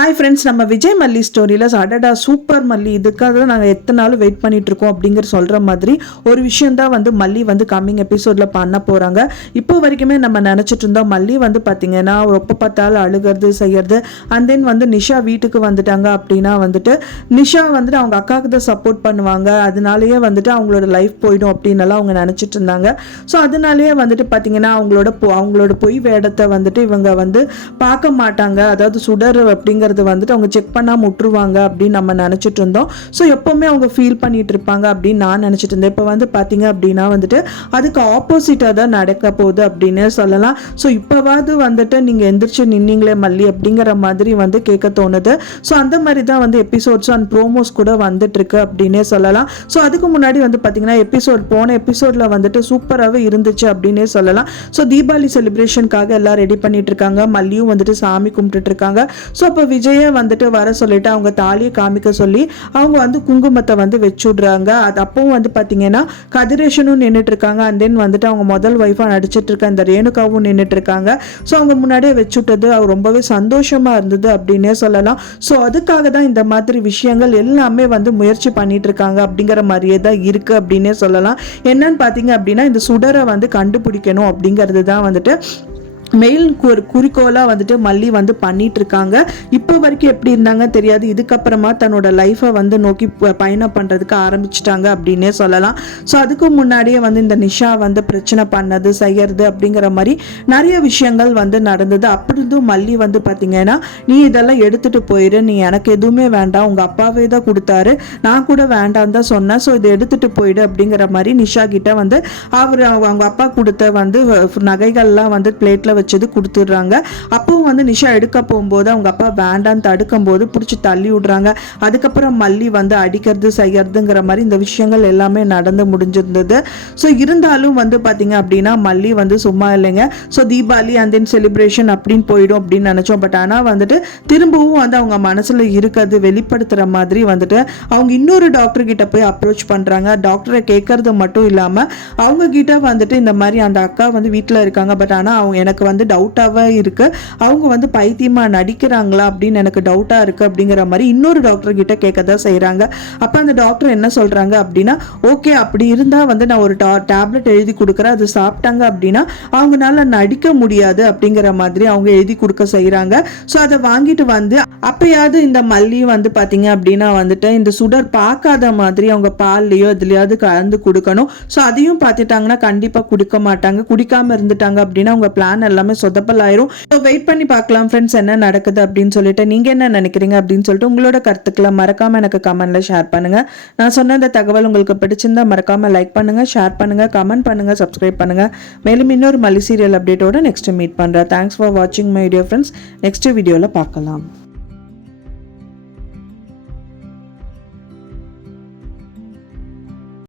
Hi friends நம்ம விஜய் மல்லி ஸ்டோரியில் அடடா சூப்பர் மல்லி இதுக்காக தான் நாங்கள் எத்தனை நாள் வெயிட் பண்ணிட்டு இருக்கோம் அப்படிங்கிற சொல்கிற மாதிரி ஒரு விஷயம் தான் வந்து மல்லி வந்து கம்மிங் எபிசோடில் பண்ண போகிறாங்க இப்போ வரைக்குமே நம்ம நினச்சிட்டு இருந்தோம் மல்லி வந்து பார்த்தீங்கன்னா எப்போ பார்த்தாலும் அழுகிறது செய்கிறது அண்ட் தென் வந்து நிஷா வீட்டுக்கு வந்துட்டாங்க அப்படின்னா வந்துட்டு நிஷா வந்துட்டு அவங்க அக்காவுக்கு தான் சப்போர்ட் பண்ணுவாங்க. அதனாலேயே வந்துட்டு அவங்களோட லைஃப் போயிடும் அப்படின்னு எல்லாம் அவங்க நினச்சிட்டு இருந்தாங்க. ஸோ அதனாலேயே வந்துட்டு பார்த்தீங்கன்னா அவங்களோட பொ- அவங்களோட பொய் வேடத்தை வந்துட்டு இவங்க வந்து பார்க்க மாட்டாங்க. அதாவது சுடர் அப்படிங்கிற அப்படிங்கிறது வந்துட்டு அவங்க செக் பண்ணாம முட்டுருவாங்க அப்படின்னு நம்ம நினச்சிட்டு இருந்தோம். ஸோ எப்போவுமே அவங்க ஃபீல் பண்ணிட்டு இருப்பாங்க அப்படின்னு நான் நினச்சிட்டு இருந்தேன். இப்போ வந்து பார்த்தீங்க அப்படின்னா வந்துட்டு அதுக்கு ஆப்போசிட்டாக தான் நடக்க போகுது அப்படின்னு சொல்லலாம். ஸோ இப்போவாவது வந்துட்டு நீங்கள் எந்திரிச்சு நின்னீங்களே மல்லி அப்படிங்கிற மாதிரி வந்து கேட்க தோணுது. ஸோ அந்த மாதிரி தான் வந்து எபிசோட்ஸ் அண்ட் ப்ரோமோஸ் கூட வந்துட்டுருக்கு அப்படின்னே சொல்லலாம். ஸோ அதுக்கு முன்னாடி வந்து பார்த்தீங்கன்னா எபிசோட் போன எபிசோடில் வந்துட்டு சூப்பராகவே இருந்துச்சு அப்படின்னே சொல்லலாம். ஸோ தீபாவளி செலிப்ரேஷனுக்காக எல்லாம் ரெடி பண்ணிட்டு இருக்காங்க. மல்லியும் வந்துட்டு சாமி கும்பிட்டுட்டு இருக்காங்க. ஸோ அப்போ விஜயை வந்துட்டு வர சொல்லிட்டு அவங்க தாலியை காமிக்க சொல்லி அவங்க வந்து குங்குமத்தை வந்து வச்சுடுறாங்க. அது அப்பவும் வந்து பார்த்தீங்கன்னா கதிரேஷனும் நின்றுட்டு இருக்காங்க அண்ட் தென் வந்துட்டு அவங்க முதல் ஒய்ஃபாக நடிச்சிட்டு இருக்க இந்த ரேணுகாவும் நின்றுட்டு இருக்காங்க ஸோ அவங்க முன்னாடியே வச்சு விட்டது அவர் ரொம்பவே சந்தோஷமாக இருந்தது அப்படின்னே சொல்லலாம். ஸோ அதுக்காக தான் இந்த மாதிரி விஷயங்கள் எல்லாமே வந்து முயற்சி பண்ணிட்டு இருக்காங்க அப்படிங்கிற மாதிரியே தான் இருக்குது அப்படின்னே சொல்லலாம். என்னன்னு பார்த்தீங்க அப்படின்னா இந்த சுடரை வந்து கண்டுபிடிக்கணும் அப்படிங்கிறது தான் வந்துட்டு மெயில் ஒரு குறிக்கோளாக வந்துட்டு மல்லி வந்து பண்ணிட்டு இருக்காங்க இப்போ வரைக்கும் எப்படி இருந்தாங்க தெரியாது. இதுக்கப்புறமா தன்னோட லைஃப்பை வந்து நோக்கி பயணம் பண்ணுறதுக்கு ஆரம்பிச்சிட்டாங்க அப்படின்னே சொல்லலாம். ஸோ அதுக்கு முன்னாடியே வந்து இந்த நிஷா வந்து பிரச்சனை பண்ணது செய்யறது அப்படிங்கிற மாதிரி நிறைய விஷயங்கள் வந்து நடந்தது. அப்படி இருந்தும் மல்லி வந்து பார்த்தீங்கன்னா நீ இதெல்லாம் எடுத்துட்டு போயிரு. நீ எனக்கு எதுவுமே வேண்டாம். உங்கள் அப்பாவே தான் கொடுத்தாரு. நான் கூட வேண்டாம் தான் சொன்னேன். ஸோ இதை எடுத்துட்டு போயிடு அப்படிங்கிற மாதிரி நிஷா கிட்ட வந்து அவர் அவங்க அப்பா கொடுத்த வந்து நகைகள்லாம் வந்து பிளேட்டில் வச்சது கொடுத்துடுறாங்க. அப்பவும் வந்து நிஷா எடுக்க போகும்போது அவங்க அப்பா வேண்டான்னு தடுக்கும் போது பிடிச்சி தள்ளி விடுறாங்க. அதுக்கப்புறம் மல்லி வந்து அடிக்கிறது செய்யறதுங்கிற மாதிரி இந்த விஷயங்கள் எல்லாமே நடந்து முடிஞ்சிருந்தது. ஸோ இருந்தாலும் வந்து பார்த்தீங்க அப்படின்னா மல்லி வந்து சும்மா இல்லைங்க. So Deepavali and then celebration அப்படின்னு போயிடும் அப்படின்னு நினச்சோம். பட் ஆனால் வந்துட்டு திரும்பவும் வந்து அவங்க மனசில் இருக்கிறது வெளிப்படுத்துகிற மாதிரி வந்துட்டு அவங்க இன்னொரு டாக்டர் கிட்ட போய் அப்ரோச் பண்ணுறாங்க டாக்டரை கேட்கறது மட்டும் இல்லாமல் அவங்க கிட்ட வந்துட்டு இந்த மாதிரி அந்த அக்கா வந்து வீட்டில் இருக்காங்க. பட் ஆனால் அவங்க எனக்கு வந்து டவுட்டாகவே இருக்கு. அவங்க வந்து பைத்தியமாக நடிக்கிறாங்களா அப்படின்னு எனக்கு டவுட்டாக இருக்கு அப்படிங்கிற மாதிரி இன்னொரு டாக்டர் கிட்ட கேட்க தான் செய்கிறாங்க அப்போ அந்த டாக்டர் என்ன சொல்கிறாங்க அப்படின்னா ஓகே அப்படி இருந்தால் வந்து நான் ஒரு டா டேப்லெட் எழுதி கொடுக்குறேன். அது சாப்பிட்டாங்க அப்படின்னா அவங்களால நடிக்க முடியாது. அப்படிங்கிற மாதிரி அவங்க எழுதி கொடுக்க செய்கிறாங்க ஸோ அதை வாங்கிட்டு வந்து அப்பயாவது இந்த மல்லி வந்து பார்த்தீங்க அப்படின்னா வந்துட்டு இந்த சுடர் பார்க்காத மாதிரி அவங்க பால்லையோ இதுலையாவது கலந்து கொடுக்கணும். ஸோ அதையும் பார்த்துட்டாங்கன்னா கண்டிப்பாக குடிக்க மாட்டாங்க. குடிக்காமல் இருந்துட்டாங்க அப்படின்னா அவங்க பிளான் எல்லாம் சொதப்பல் ஆயிரும் வெயிட் பண்ணி பார்க்கலாம் ஃப்ரெண்ட்ஸ் என்ன நடக்குது அப்படின்னு சொல்லிட்டு. நீங்க என்ன நினைக்கிறீங்க அப்படின்னு சொல்லிட்டு உங்களோட கருத்துக்களை மறக்காம எனக்கு கமெண்ட்ல ஷேர் பண்ணுங்க. நான் சொன்ன இந்த தகவல் உங்களுக்கு பிடிச்சிருந்தா மறக்காம லைக் பண்ணுங்க ஷேர் பண்ணுங்க கமெண்ட் பண்ணுங்க சப்ஸ்கிரைப் பண்ணுங்க. மேலும் இன்னொரு மலி சீரியல் அப்டேட்டோட நெக்ஸ்ட் மீட் பண்றேன். தேங்க்ஸ் ஃபார் வாட்சிங் மை வீடியோ ஃப்ரெண்ட்ஸ் நெக்ஸ்ட் வீடியோவில் பார்க்கலாம்.